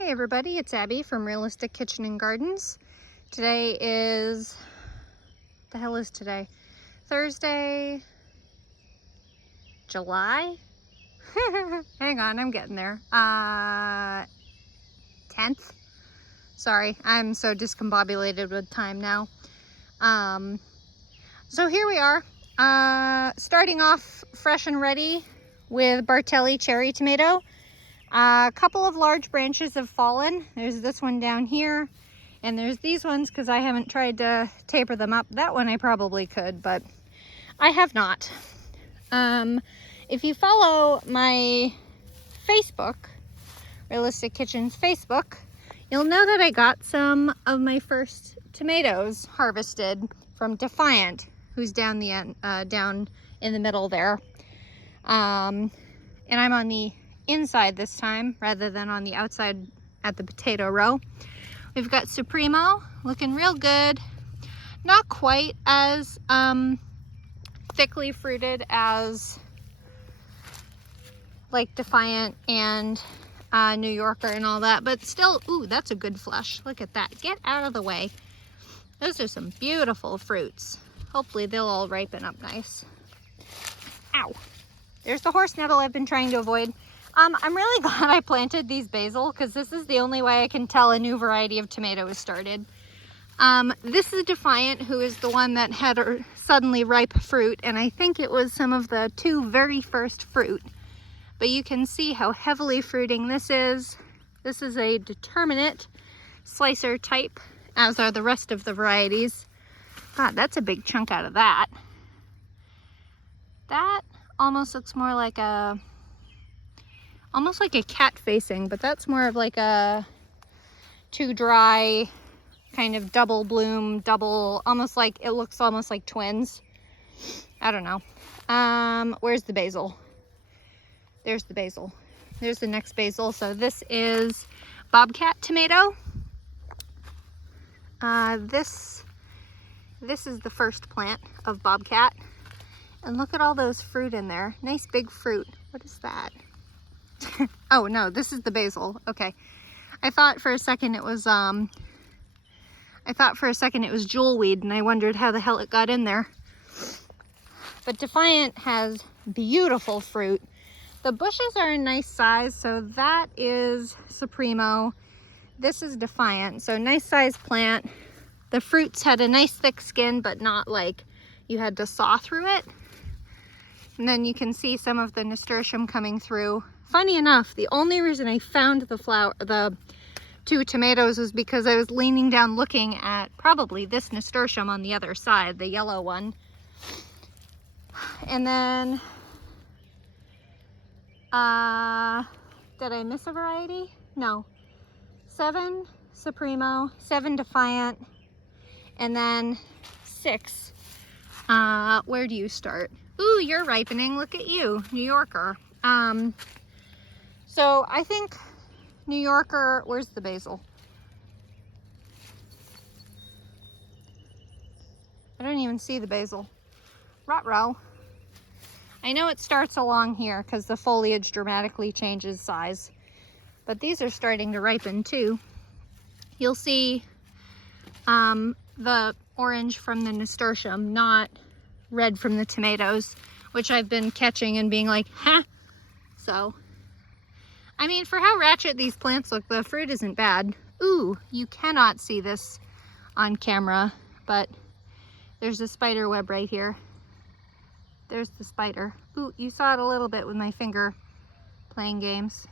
Hey everybody, it's Abby from Realistic Kitchen and Gardens. Today is, the hell is today? Thursday, July? Hang on, I'm getting there. 10th? Sorry, I'm so discombobulated with time now. So here we are, starting off fresh and ready with Bartelli cherry tomato. A couple of large branches have fallen. There's this one down here, and there's these ones because I haven't tried to taper them up. That one I probably could, but I have not. If you follow my Facebook, Realistic Kitchen's Facebook, you'll know that I got some of my first tomatoes harvested from Defiant, who's down the end, down in the middle there. And I'm on the inside this time rather than on the outside at the potato row. We've got Supremo looking real good. Not quite as thickly fruited as like Defiant and New Yorker and all that, but still, ooh, that's a good flush. Look at that. Get out of the way. Those are some beautiful fruits. Hopefully they'll all ripen up nice. Ow. There's the horse nettle I've been trying to avoid. I'm really glad I planted these basil because this is the only way I can tell a new variety of tomato is started. This is Defiant, who is the one that had a suddenly ripe fruit, and I think it was some of the two very first fruit. But you can see how heavily fruiting this is. This is a determinate slicer type, as are the rest of the varieties. God, that's a big chunk out of that. That almost looks more like almost like a cat facing, but that's more of like a too dry kind of double bloom, almost like, it looks almost like twins. I don't know. Where's the basil? There's the basil. There's the next basil. So this is Bobcat tomato. This is the first plant of Bobcat. And look at all those fruit in there. Nice big fruit. What is that? Oh no, this is the basil. Okay. I thought for a second it was jewelweed, and I wondered how the hell it got in there. But Defiant has beautiful fruit. The bushes are a nice size, so that is Supremo. This is Defiant, so nice size plant. The fruits had a nice thick skin, but not like you had to saw through it. And then you can see some of the nasturtium coming through. Funny enough, the only reason I found the two tomatoes was because I was leaning down looking at probably this nasturtium on the other side, the yellow one. And then, did I miss a variety? No. 7 Supremo, 7 Defiant, and then 6. Where do you start? Ooh, you're ripening. Look at you, New Yorker. So I think New Yorker, where's the basil? I don't even see the basil. Ruh-roh. I know it starts along here because the foliage dramatically changes size, but these are starting to ripen too. You'll see the orange from the nasturtium, not red from the tomatoes, which I've been catching and being like, huh? So, I mean, for how ratchet these plants look, the fruit isn't bad. Ooh, you cannot see this on camera, but there's a spider web right here. There's the spider. Ooh, you saw it a little bit with my finger playing games.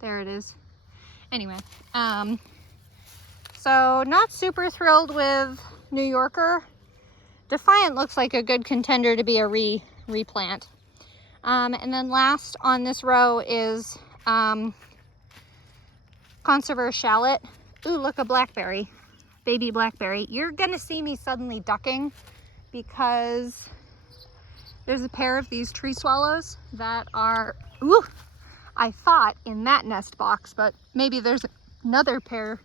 There it is. Anyway, so not super thrilled with New Yorker. Defiant looks like a good contender to be a replant. And then last on this row is Conserver shallot. Ooh, look, a blackberry, baby blackberry. You're gonna see me suddenly ducking because there's a pair of these tree swallows that are, ooh, I thought in that nest box, but maybe there's another pair.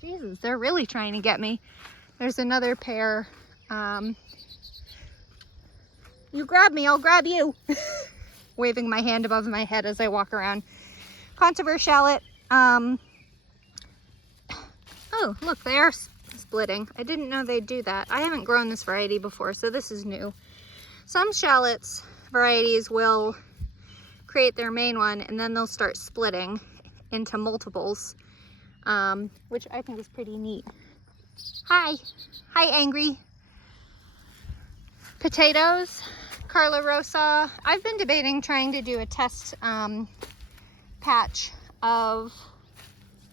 Jesus, they're really trying to get me. There's another pair. You grab me, I'll grab you. Waving my hand above my head as I walk around. Conserver shallot. Oh, look, they are splitting. I didn't know they'd do that. I haven't grown this variety before, so this is new. Some shallots varieties will create their main one and then they'll start splitting into multiples, which I think is pretty neat. Hi. Hi, Angry. Potatoes, Carla Rosa. I've been debating trying to do a test patch of,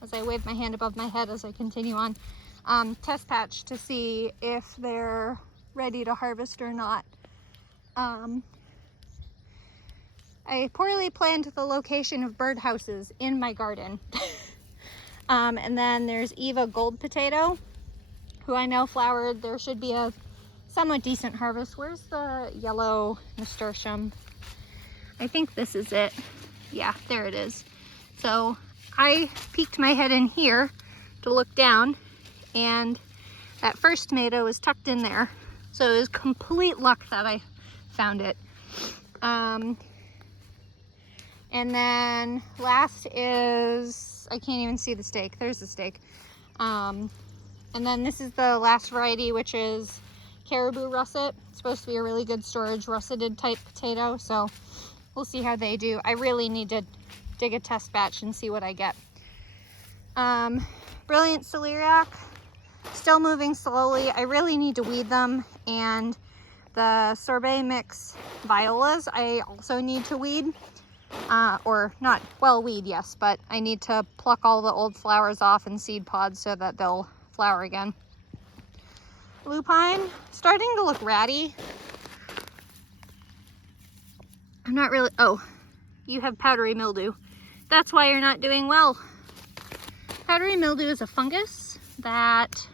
as I wave my hand above my head as I continue on, test patch to see if they're ready to harvest or not. I poorly planned the location of birdhouses in my garden. And then there's Eva Gold Potato, who I know flowered. There should be a somewhat decent harvest. Where's the yellow nasturtium? I think this is it. Yeah, there it is. So I peeked my head in here to look down, and that first tomato is tucked in there. So it was complete luck that I found it. And then last is, I can't even see the stake. There's the stake. And then this is the last variety, which is caribou russet. It's supposed to be a really good storage russeted type potato, so we'll see how they do. I really need to dig a test batch and see what I get. Brilliant celeriac, still moving slowly. I really need to weed them, and the sorbet mix violas I also need to weed. Or not, well, weed, yes, but I need to pluck all the old flowers off and seed pods so that they'll flower again. Lupine, starting to look ratty. I'm not really, oh, you have powdery mildew. That's why you're not doing well. Powdery mildew is a fungus that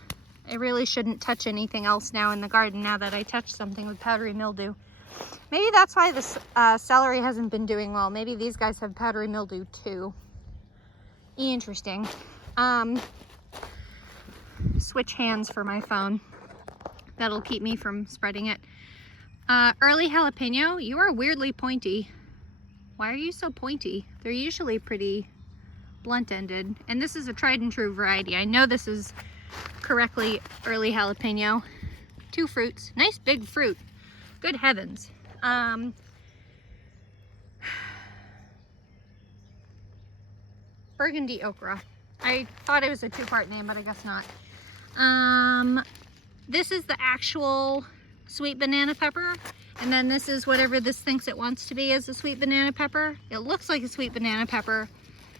I really shouldn't touch anything else now in the garden now that I touched something with powdery mildew. Maybe that's why this celery hasn't been doing well. Maybe these guys have powdery mildew too. Interesting. Switch hands for my phone. That'll keep me from spreading it. Early jalapeno, you are weirdly pointy. Why are you so pointy? They're usually pretty blunt-ended. And this is a tried and true variety. I know this is correctly early jalapeno. 2 fruits, nice big fruit. Good heavens. Burgundy okra. I thought it was a 2-part name, but I guess not. This is the actual sweet banana pepper, and then this is whatever this thinks it wants to be as a sweet banana pepper. It looks like a sweet banana pepper,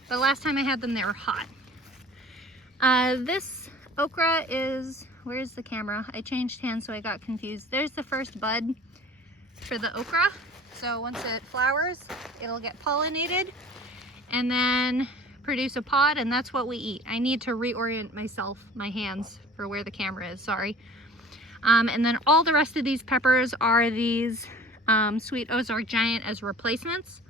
but last time I had them, they were hot. This okra is, where's the camera? I changed hands, so I got confused. There's the first bud for the okra. So once it flowers, it'll get pollinated and then produce a pod, and that's what we eat. I need to reorient my hands for where the camera is, sorry. And then all the rest of these peppers are these sweet Ozark Giant as replacements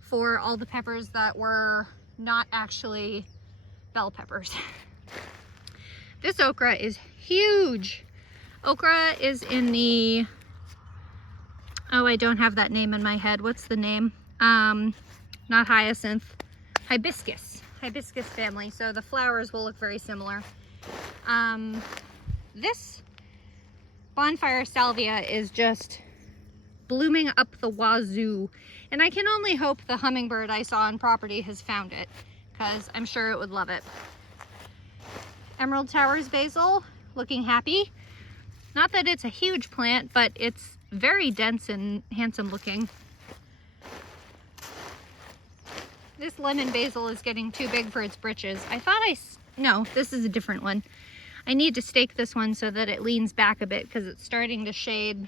for all the peppers that were not actually bell peppers. This okra is huge. Okra is in the, oh, I don't have that name in my head. What's the name? Not hyacinth, hibiscus family. So the flowers will look very similar. This bonfire salvia is just blooming up the wazoo. And I can only hope the hummingbird I saw on property has found it, because I'm sure it would love it. Emerald Towers basil, looking happy. Not that it's a huge plant, but it's very dense and handsome looking. This lemon basil is getting too big for its britches. I thought no, this is a different one. I need to stake this one so that it leans back a bit because it's starting to shade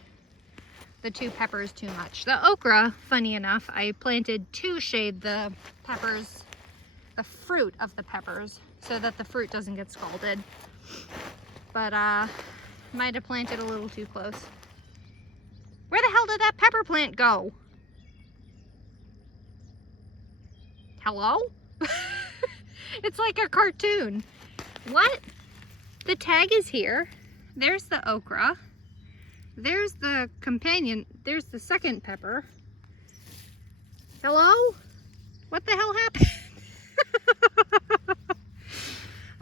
the 2 peppers too much. The okra, funny enough, I planted to shade the peppers, the fruit of the peppers, so that the fruit doesn't get scalded. But might have planted a little too close. Where the hell did that pepper plant go? Hello? It's like a cartoon. What? The tag is here. There's the okra. There's the companion. There's the second pepper. Hello? What the hell happened?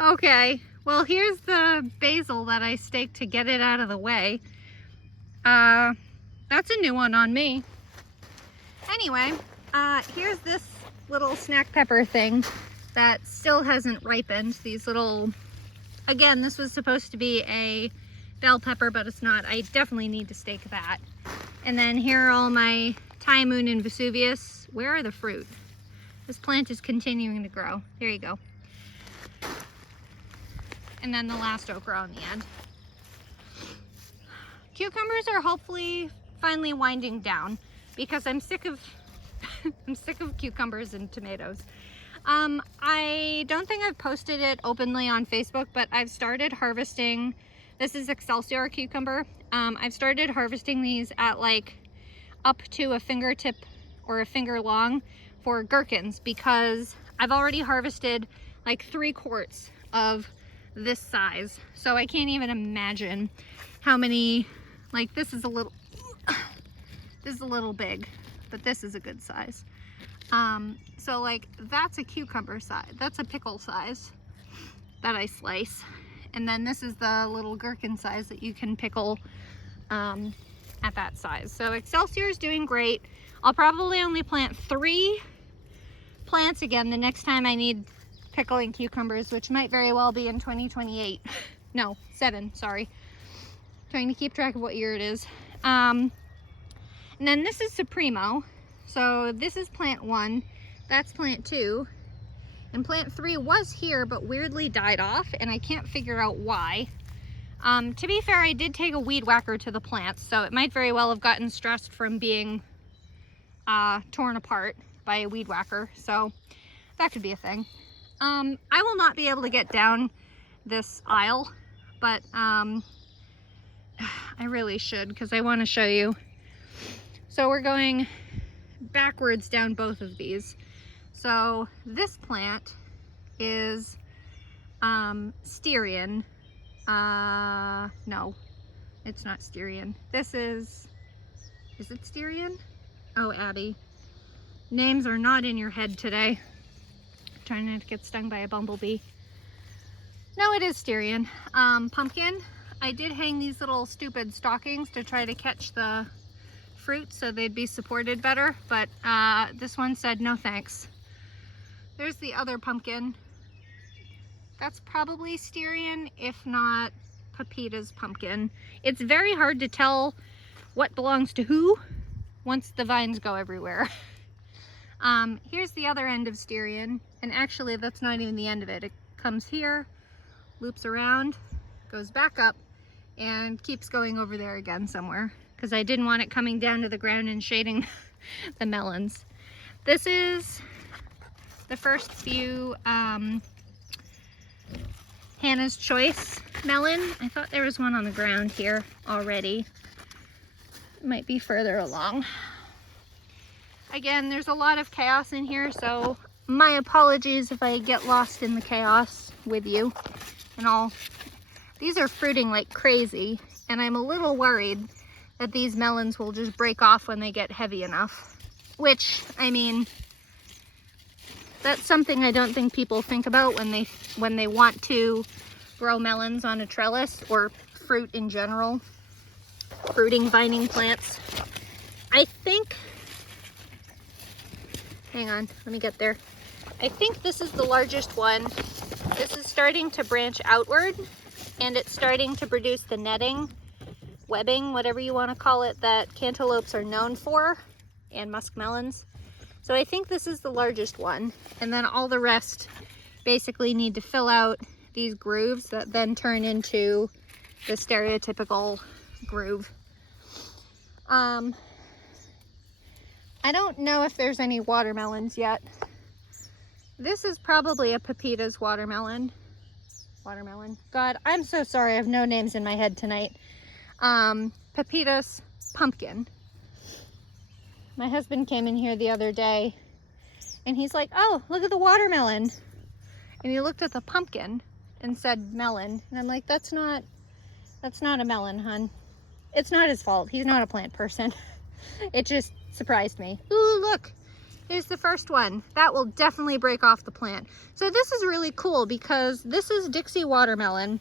Okay, Well, here's the basil that I staked to get it out of the way. That's a new one on me. Anyway, here's this little snack pepper thing that still hasn't ripened. These little, again, this was supposed to be a bell pepper, but it's not. I definitely need to stake that. And then here are all my Thai moon and Vesuvius. Where are the fruit? This plant is continuing to grow. There you go. And then the last okra on the end. Cucumbers are hopefully finally winding down because I'm sick of I'm sick of cucumbers and tomatoes. I don't think I've posted it openly on Facebook, but I've started harvesting. This is Excelsior cucumber. I've started harvesting these at like up to a fingertip or a finger long for gherkins because I've already harvested like 3 quarts of this size. So I can't even imagine how many, like this is a little big, but this is a good size. So like that's a cucumber size, that's a pickle size that I slice. And then this is the little gherkin size that you can pickle at that size. So Excelsior is doing great. I'll probably only plant 3 plants again the next time I need pickling cucumbers, which might very well be in 2028. No, 7, sorry. Trying to keep track of what year it is. And then this is Supremo. So this is plant 1, that's plant 2. And plant 3 was here, but weirdly died off, and I can't figure out why. To be fair, I did take a weed whacker to the plants, so it might very well have gotten stressed from being torn apart by a weed whacker, so that could be a thing. I will not be able to get down this aisle, but I really should because I want to show you. So we're going backwards down both of these. So this plant is Styrian. No, it's not Styrian. This is it Styrian? Oh, Abby. Names are not in your head today. Trying not to get stung by a bumblebee. No, it is Styrian. Pumpkin. I did hang these little stupid stockings to try to catch the fruit so they'd be supported better, but this one said no thanks. There's the other pumpkin. That's probably Styrian, if not Pepita's pumpkin. It's very hard to tell what belongs to who once the vines go everywhere. Here's the other end of Styrian, and actually that's not even the end of it. It comes here, loops around, goes back up, and keeps going over there again somewhere, because I didn't want it coming down to the ground and shading the melons. This is the first few Hannah's Choice melon. I thought there was one on the ground here already. It might be further along. Again, there's a lot of chaos in here, so my apologies if I get lost in the chaos with you. And these are fruiting like crazy, and I'm a little worried that these melons will just break off when they get heavy enough. Which, I mean, that's something I don't think people think about when they want to grow melons on a trellis, or fruit in general, fruiting vining plants. I think, hang on, let me get there. I think this is the largest one. This is starting to branch outward, and it's starting to produce the netting, webbing, whatever you want to call it, that cantaloupes are known for, and muskmelons. So I think this is the largest one, and then all the rest basically need to fill out these grooves that then turn into the stereotypical groove. I don't know if there's any watermelons yet. This is probably a Pepita's watermelon. God, I'm so sorry. I have no names in my head tonight. Pepita's pumpkin. My husband came in here the other day and he's like, oh, look at the watermelon. And he looked at the pumpkin and said melon. And I'm like, that's not a melon, hun. It's not his fault. He's not a plant person. It just surprised me. Ooh, look. Here's the first one. That will definitely break off the plant. So this is really cool because this is Dixie watermelon.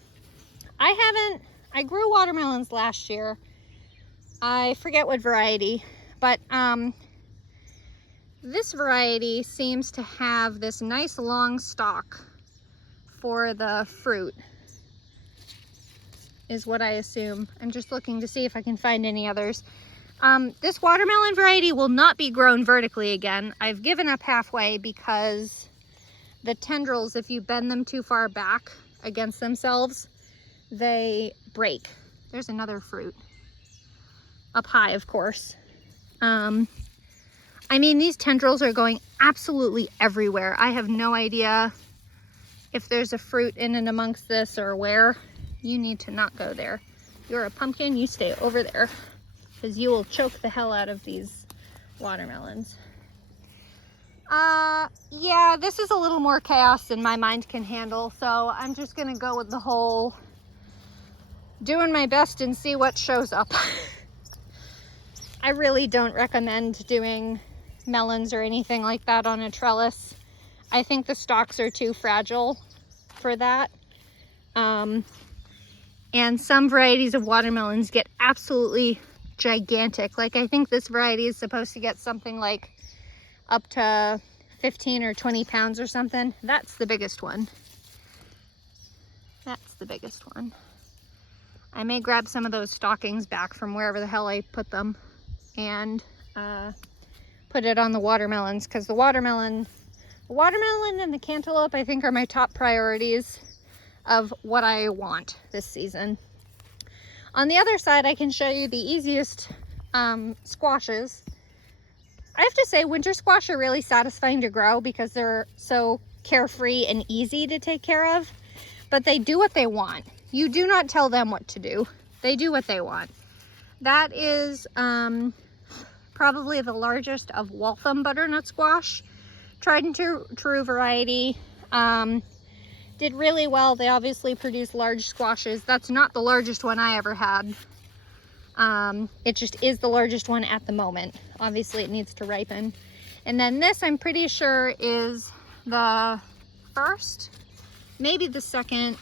I grew watermelons last year. I forget what variety, but this variety seems to have this nice long stalk for the fruit, is what I assume. I'm just looking to see if I can find any others. This watermelon variety will not be grown vertically again. I've given up halfway because the tendrils, if you bend them too far back against themselves, they break. There's another fruit. Up high, of course. I mean, these tendrils are going absolutely everywhere. I have no idea if there's a fruit in and amongst this or where. You need to not go there. You're a pumpkin, you stay over there, because you will choke the hell out of these watermelons. Yeah, this is a little more chaos than my mind can handle, so I'm just gonna go with the whole doing my best and see what shows up. I really don't recommend doing melons or anything like that on a trellis. I think the stalks are too fragile for that. And some varieties of watermelons get absolutely gigantic. Like, I think this variety is supposed to get something like up to 15 or 20 pounds or something. That's the biggest one. That's the biggest one. I may grab some of those stalkings back from wherever the hell I put them and put it on the watermelons, because the watermelon and the cantaloupe, I think, are my top priorities of what I want this season. On the other side, I can show you the easiest squashes. I have to say, winter squash are really satisfying to grow because they're so carefree and easy to take care of, but they do what they want. You do not tell them what to do. They do what they want. That is probably the largest of Waltham butternut squash. Tried and true variety. Did really well. They obviously produce large squashes. That's not the largest one I ever had. It just is the largest one at the moment. Obviously it needs to ripen. And then this, I'm pretty sure, is the first, maybe the second,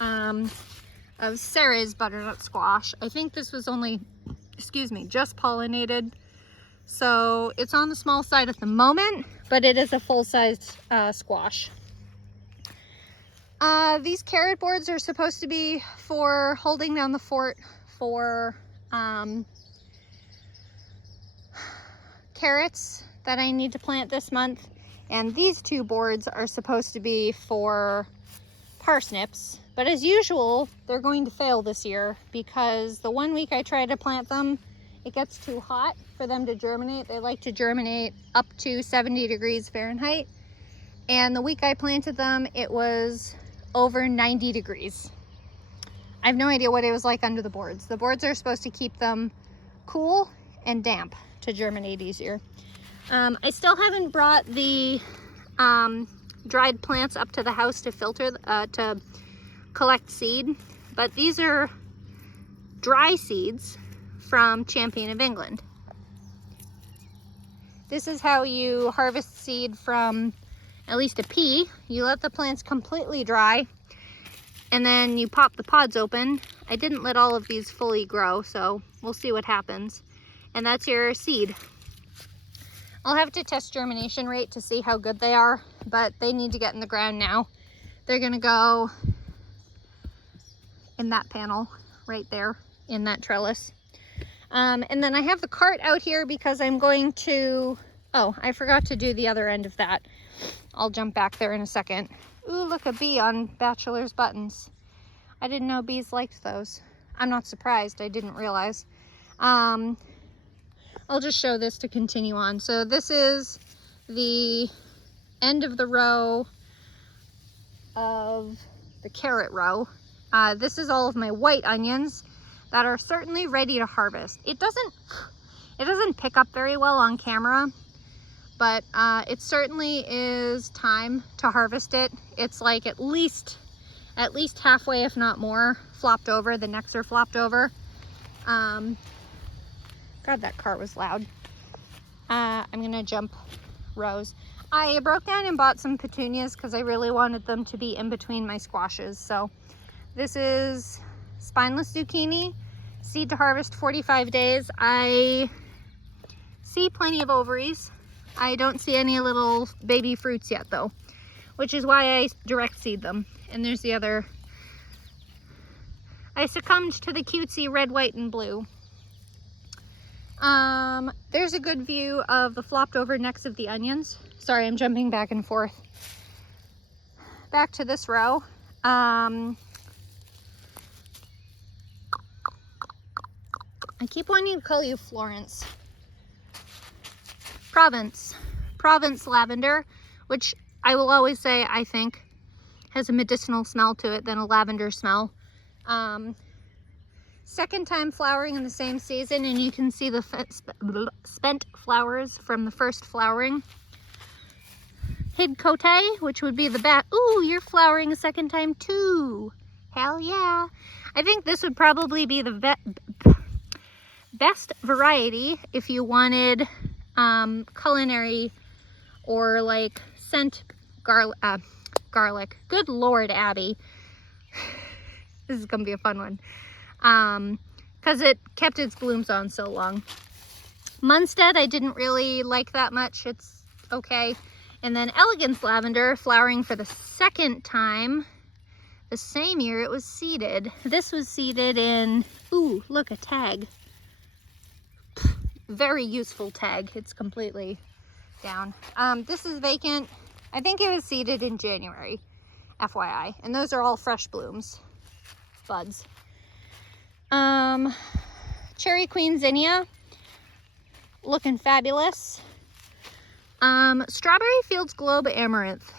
of Sarah's butternut squash. I think this was only, excuse me, just pollinated. So it's on the small side at the moment, but it is a full-sized squash. These carrot boards are supposed to be for holding down the fort for carrots that I need to plant this month. And these two boards are supposed to be for parsnips. But as usual, they're going to fail this year because the one week I try to plant them, it gets too hot for them to germinate. They like to germinate up to 70 degrees Fahrenheit. And the week I planted them, it was over 90 degrees. I have no idea what it was like under the boards. The boards are supposed to keep them cool and damp to germinate easier. I still haven't brought the dried plants up to the house to filter, to collect seed, but these are dry seeds from Champion of England. This is how you harvest seed from at least a pea. You let the plants completely dry and then you pop the pods open. I didn't let all of these fully grow, so we'll see what happens. And that's your seed. I'll have to test germination rate to see how good they are, but they need to get in the ground now. They're gonna go in that panel right there in that trellis. And then I have the cart out here because I'm going to, oh, I forgot to do the other end of that. I'll jump back there in a second. Ooh, look, a bee on Bachelor's buttons. I didn't know bees liked those. I'm not surprised, I didn't realize. I'll just show this to continue on. So this is the end of the row of the carrot row. This is all of my white onions that are certainly ready to harvest. It doesn't pick up very well on camera, but it certainly is time to harvest it. It's like at least halfway, if not more, flopped over. The necks are flopped over. God, that cart was loud. I'm gonna jump rows. I broke down and bought some petunias because I really wanted them to be in between my squashes. So this is spineless zucchini, seed to harvest 45 days. I see plenty of ovaries. I don't see any little baby fruits yet though, which is why I direct seed them. And there's the other. I succumbed to the cutesy red, white, and blue. There's a good view of the flopped over necks of the onions. Sorry, I'm jumping back and forth. Back to this row. I keep wanting to call you Florence. Provence lavender, which I will always say I think has a medicinal smell to it than a lavender smell. Second time flowering in the same season, and you can see the spent flowers from the first flowering. Hid Cote, which would be the best. Ooh, you're flowering a second time too. Hell yeah. I think this would probably be the best variety if you wanted culinary or like scent garlic. Good Lord, Abby. This is gonna be a fun one. Because it kept its blooms on so long. Munstead I didn't really like that much. It's okay. And then Elegance Lavender flowering for the second time the same year it was seeded. This was seeded in, ooh, look, a tag. Very useful tag. It's completely down. This is vacant. I think it was seeded in January, FYI. And those are all fresh blooms, buds. Cherry Queen Zinnia, looking fabulous. Strawberry Fields Globe Amaranth,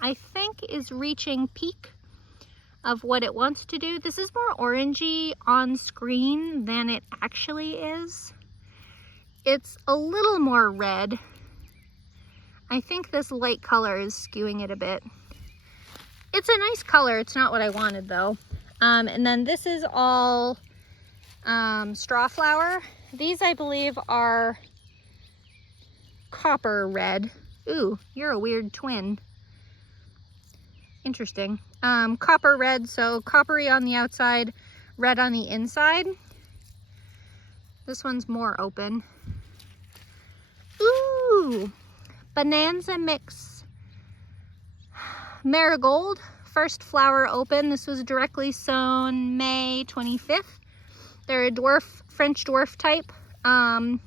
I think is reaching peak of what it wants to do. This is more orangey on screen than it actually is. It's a little more red. I think this light color is skewing it a bit. It's a nice color. It's not what I wanted though. And then this is all straw flower. These I believe are copper red. Ooh, you're a weird twin. Interesting. Copper red, so coppery on the outside, red on the inside. This one's more open. Ooh, Bonanza Mix Marigold, first flower open. This was directly sown May 25th. They're a dwarf, French dwarf type, and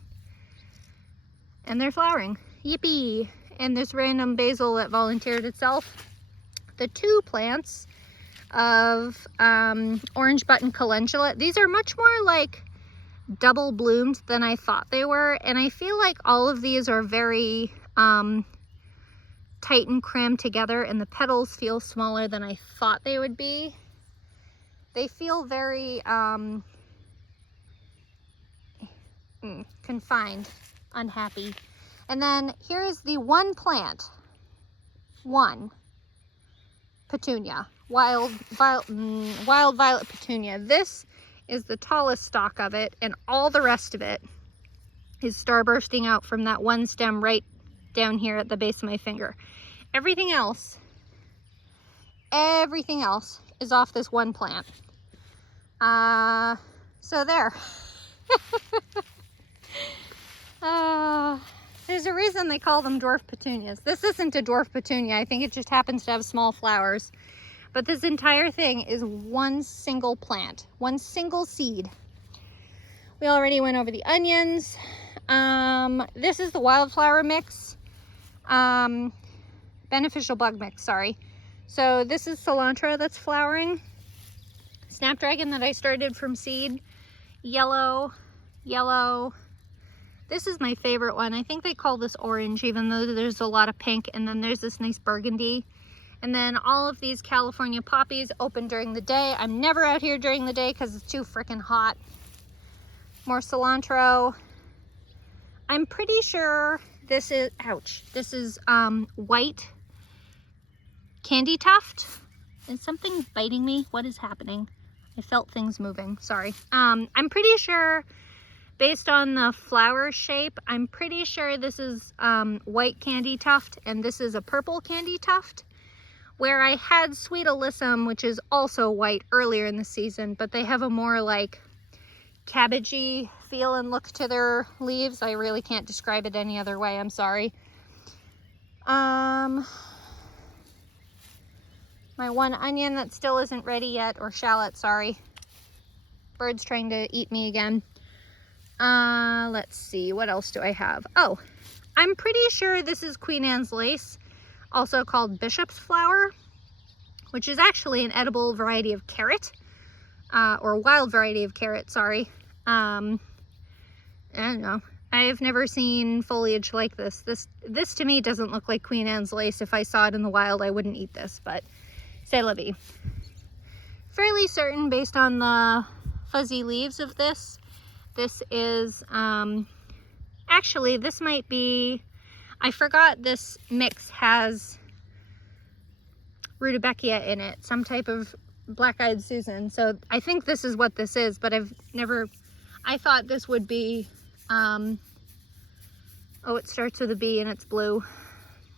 they're flowering. Yippee! And this random basil that volunteered itself. The two plants of orange button calendula. These are much more like double bloomed than I thought they were, and I feel like all of these are very tight and crammed together, and the petals feel smaller than I thought they would be. They feel very confined, unhappy. And then here is the one plant, one petunia, wild violet petunia. This is the tallest stalk of it, and all the rest of it is starbursting out from that one stem right down here at the base of my finger. Everything else is off this one plant. So there. There's a reason they call them dwarf petunias. This isn't a dwarf petunia. I think it just happens to have small flowers. But this entire thing is one single plant, one single seed. We already went over the onions. This is the wildflower mix. Beneficial bug mix, sorry. So this is cilantro that's flowering. Snapdragon that I started from seed. Yellow, yellow. This is my favorite one. I think they call this orange, even though there's a lot of pink. And then there's this nice burgundy. And then all of these California poppies open during the day. I'm never out here during the day because it's too freaking hot. More cilantro. I'm pretty sure this is, ouch, this is white candy tuft. Is something biting me? What is happening? I felt things moving, sorry. I'm pretty sure Based on the flower shape, I'm pretty sure this is white candy tuft and this is a purple candy tuft. Where I had sweet alyssum, which is also white earlier in the season, but they have a more like cabbagey feel and look to their leaves. I really can't describe it any other way, I'm sorry. My one onion that still isn't ready yet, or shallot, sorry. Bird's trying to eat me again. Let's see, what else do I have? Oh, I'm pretty sure this is Queen Anne's lace, also called bishop's flower, which is actually an edible variety of carrot, or wild variety of carrot, sorry. I don't know. I've never seen foliage like this. This to me doesn't look like Queen Anne's lace. If I saw it in the wild, I wouldn't eat this, but c'est la vie. Fairly certain based on the fuzzy leaves of this. This is, actually this might be, I forgot this mix has rudbeckia in it, some type of black-eyed Susan. So I think this is what this is, but I thought this would be, oh, it starts with a B and it's blue.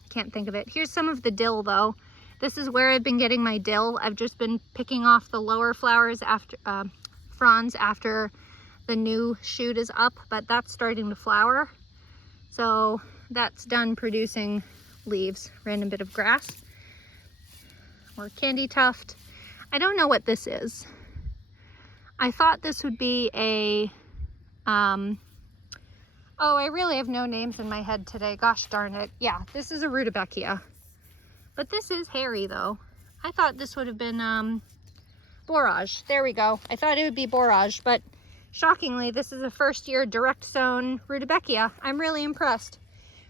Can't think of it. Here's some of the dill though. This is where I've been getting my dill. I've just been picking off the lower flowers after, fronds after the new shoot is up, but that's starting to flower. So that's done producing leaves. Random bit of grass. Or candy tuft. I don't know what this is. I thought this would be a, oh, I really have no names in my head today. Gosh darn it. Yeah, this is a rudbeckia. But this is hairy though. I thought this would have been borage. There we go. I thought it would be borage, but shockingly, this is a first year direct sown rudbeckia. I'm really impressed.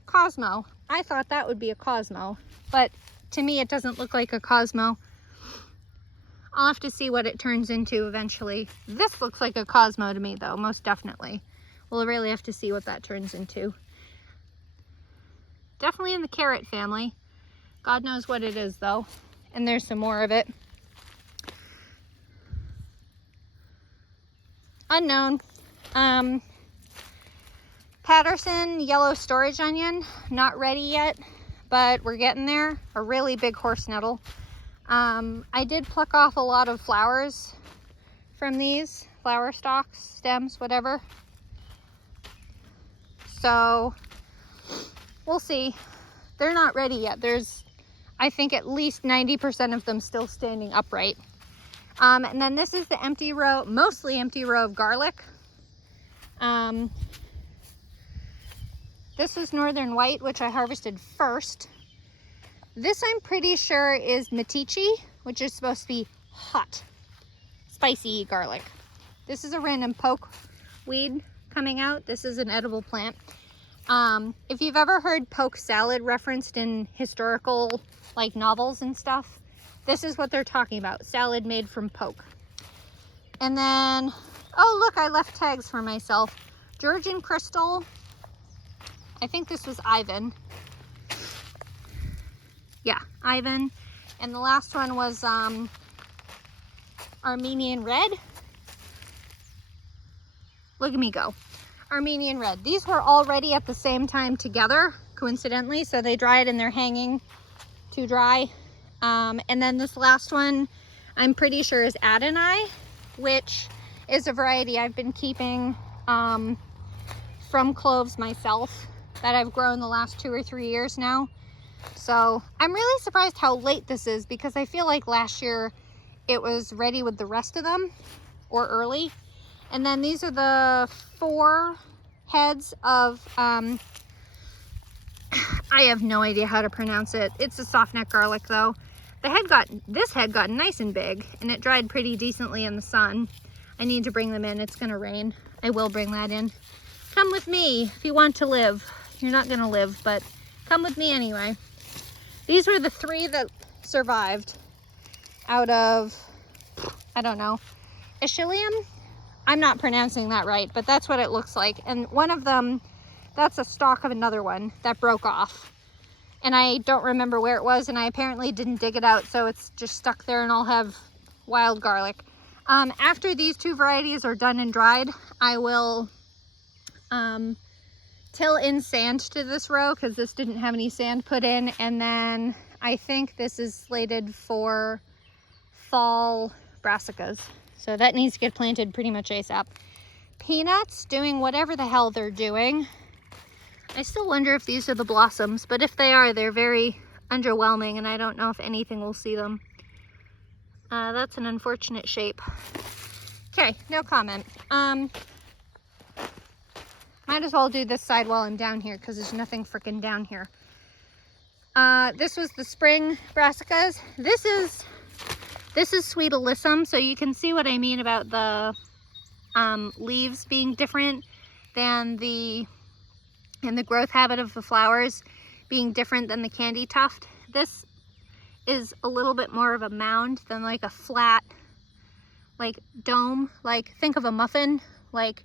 Cosmo. I thought that would be a Cosmo, but to me it doesn't look like a Cosmo. I'll have to see what it turns into eventually. This looks like a Cosmo to me though, most definitely. We'll really have to see what that turns into. Definitely in the carrot family. God knows what it is though. And there's some more of it. Unknown. Patterson yellow storage onion, not ready yet, but we're getting there. A really big horse nettle. I did pluck off a lot of flowers from these, flower stalks, stems, whatever. So we'll see. They're not ready yet. There's, I think, at least 90% of them still standing upright. And then this is the empty row, mostly empty row of garlic. This was Northern White, which I harvested first. This I'm pretty sure is Metichi, which is supposed to be hot, spicy garlic. This is a random poke weed coming out. This is an edible plant. If you've ever heard poke salad referenced in historical like novels and stuff, this is what they're talking about. Salad made from poke. And then, oh look, I left tags for myself. Georgian Crystal. I think this was Ivan. Yeah, Ivan. And the last one was Armenian Red. Look at me go. Armenian Red. These were all ready at the same time together, coincidentally, so they dried and they're hanging to dry. And then this last one, I'm pretty sure is Adonai, which is a variety I've been keeping from cloves myself that I've grown the last 2 or 3 years now. So I'm really surprised how late this is, because I feel like last year it was ready with the rest of them, or early. And then these are the 4 heads of, I have no idea how to pronounce it. It's a softneck garlic though. This head got nice and big, and it dried pretty decently in the sun. I need to bring them in. It's gonna rain. I will bring that in. Come with me if you want to live. You're not gonna live, but come with me anyway. These were the 3 that survived out of, I don't know, Achilleum? I'm not pronouncing that right, but that's what it looks like. And one of them, that's a stalk of another one that broke off. And I don't remember where it was, and I apparently didn't dig it out, so it's just stuck there, and I'll have wild garlic. After these 2 varieties are done and dried, I will till in sand to this row because this didn't have any sand put in. And then I think this is slated for fall brassicas. So that needs to get planted pretty much ASAP. Peanuts doing whatever the hell they're doing. I still wonder if these are the blossoms, but if they are, they're very underwhelming and I don't know if anything will see them. That's an unfortunate shape. Okay, no comment. Might as well do this side while I'm down here because there's nothing freaking down here. This was the spring brassicas. This is Sweet Alyssum, so you can see what I mean about the leaves being different than and the growth habit of the flowers being different than the candy tuft. This is a little bit more of a mound than like a flat, like dome. Like think of a muffin. Like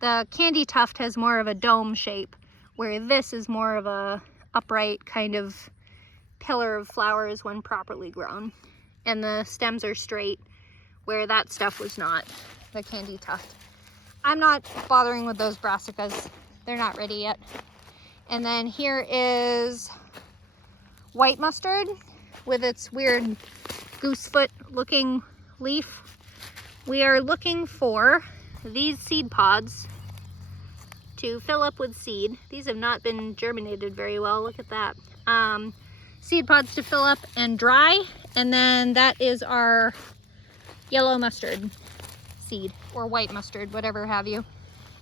the candy tuft has more of a dome shape, where this is more of a upright kind of pillar of flowers when properly grown. And the stems are straight, where that stuff was not, the candy tuft. I'm not bothering with those brassicas. They're not ready yet. And then here is white mustard with its weird goosefoot looking leaf. We are looking for these seed pods to fill up with seed. These have not been germinated very well. Look at that. Seed pods to fill up and dry. And then that is our yellow mustard seed, or white mustard, whatever have you.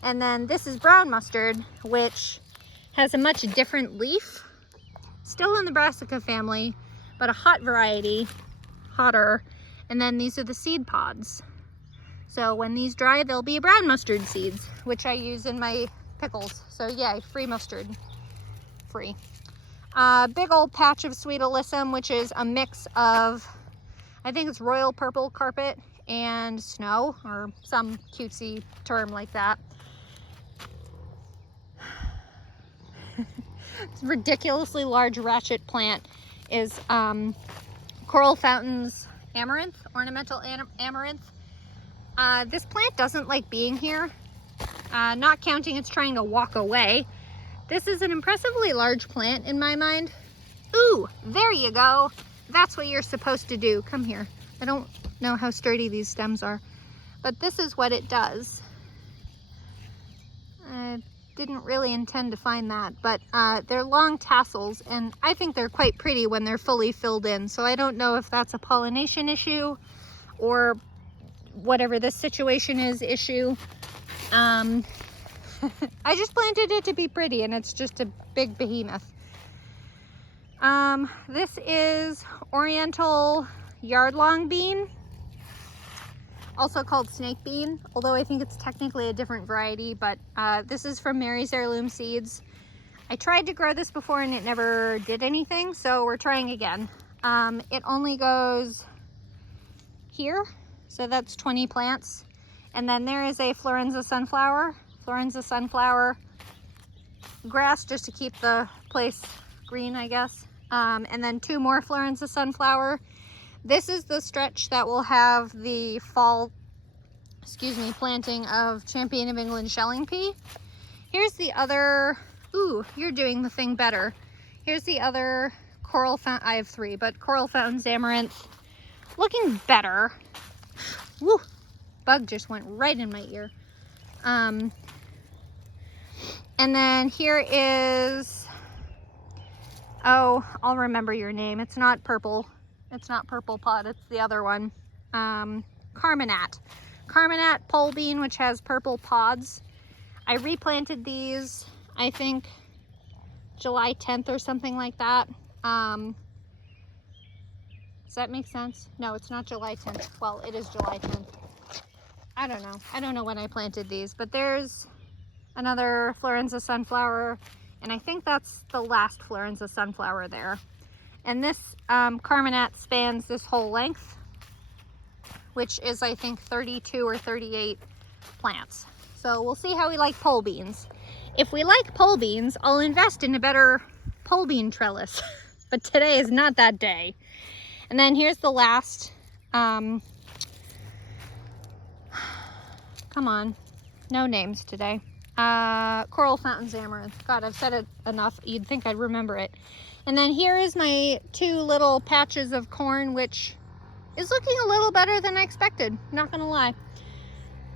And then this is brown mustard, which has a much different leaf. Still in the brassica family, but a hot variety, hotter. And then these are the seed pods. So when these dry, they'll be brown mustard seeds, which I use in my pickles. So yay, free mustard, free. Big old patch of Sweet Alyssum, which is a mix of, I think it's royal purple carpet and snow, or some cutesy term like that. This ridiculously large ratchet plant is Coral Fountain's amaranth, ornamental amaranth. This plant doesn't like being here, not counting it's trying to walk away. This is an impressively large plant in my mind. Ooh, there you go. That's what you're supposed to do. Come here. I don't know how sturdy these stems are, but this is what it does. I didn't really intend to find that, but they're long tassels, and I think they're quite pretty when they're fully filled in. So I don't know if that's a pollination issue or whatever this situation is issue. I just planted it to be pretty, and it's just a big behemoth. This is Oriental Yardlong bean, also called snake bean, although I think it's technically a different variety, but this is from Mary's Heirloom Seeds. I tried to grow this before and it never did anything, so we're trying again. It only goes here, so that's 20 plants. And then there is a Florenza sunflower grass, just to keep the place green, I guess. And then 2 more Florenza sunflower. This is the stretch that will have the fall, planting of Champion of England shelling pea. Here's the other, ooh, you're doing the thing better. Here's the other Coral Fountain, I have 3, but Coral Fountain's amaranth, looking better. Woo, bug just went right in my ear. And then here is, oh, I'll remember your name. It's not purple. It's not purple pod. It's the other one. Carminat pole bean, which has purple pods. I replanted these, I think, July 10th or something like that. Does that make sense? No, it's not July 10th. Well, it is July 10th. I don't know. I don't know when I planted these, but there's another Florenza sunflower, and I think that's the last Florenza sunflower there. And this Carminat spans this whole length, which is, I think, 32 or 38 plants. So we'll see how we like pole beans. If we like pole beans, I'll invest in a better pole bean trellis. But today is not that day. And then here's the last, come on, no names today. Coral Fountains Amaranth. God, I've said it enough. You'd think I'd remember it. And then here is my 2 little patches of corn, which is looking a little better than I expected. Not gonna lie.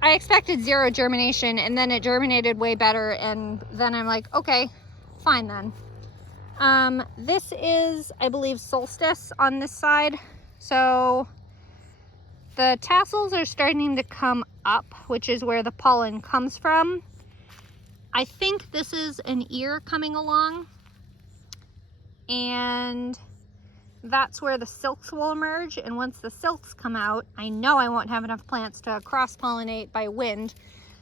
I expected 0 germination, and then it germinated way better, and then I'm like, okay, fine then. This is, I believe, solstice on this side. So the tassels are starting to come up, which is where the pollen comes from. I think this is an ear coming along, and that's where the silks will emerge. And once the silks come out, I know I won't have enough plants to cross-pollinate by wind.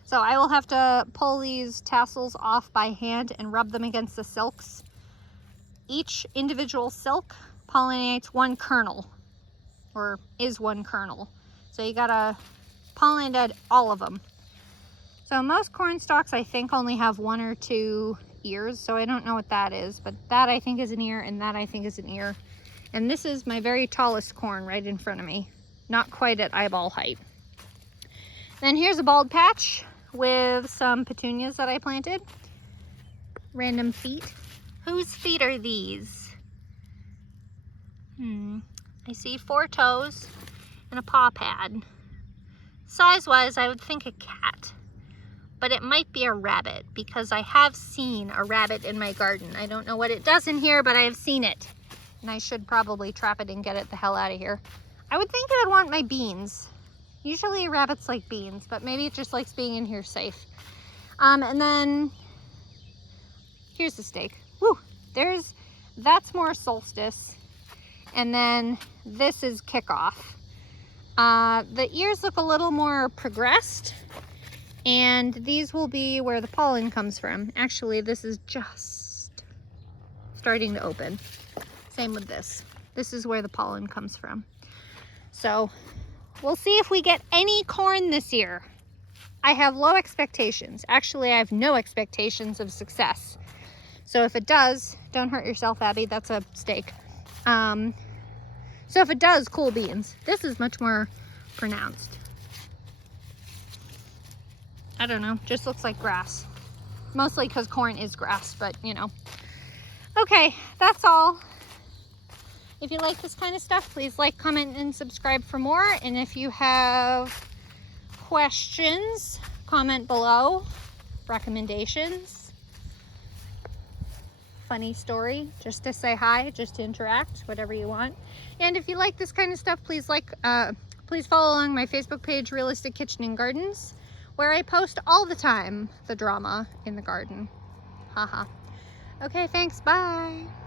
So I will have to pull these tassels off by hand and rub them against the silks. Each individual silk pollinates 1 kernel, or is 1 kernel. So you gotta pollinate all of them. So most corn stalks, I think, only have 1 or 2 ears, so I don't know what that is, but that I think is an ear, and that I think is an ear. And this is my very tallest corn right in front of me, not quite at eyeball height. Then here's a bald patch with some petunias that I planted. Random feet. Whose feet are these? I see 4 toes and a paw pad. Size-wise, I would think a cat, but it might be a rabbit because I have seen a rabbit in my garden. I don't know what it does in here, but I have seen it, and I should probably trap it and get it the hell out of here. I would think it would want my beans. Usually rabbits like beans, but maybe it just likes being in here safe. And then here's the stake. Woo! That's more solstice, and then this is kickoff. The ears look a little more progressed, and these will be where the pollen comes from. Actually, this is just starting to open. Same with this. This is where the pollen comes from. So we'll see if we get any corn this year. I have low expectations. Actually, I have no expectations of success. So if it does, don't hurt yourself, Abby. That's a stake. So if it does, cool beans. This is much more pronounced. I don't know, just looks like grass. Mostly because corn is grass, but you know. Okay, that's all. If you like this kind of stuff, please like, comment, and subscribe for more. And if you have questions, comment below. Recommendations. Funny story, just to say hi, just to interact, whatever you want. And if you like this kind of stuff, please please follow along my Facebook page, Realistic Kitchen and Gardens, where I post all the time the drama in the garden. Haha. Okay, thanks, bye.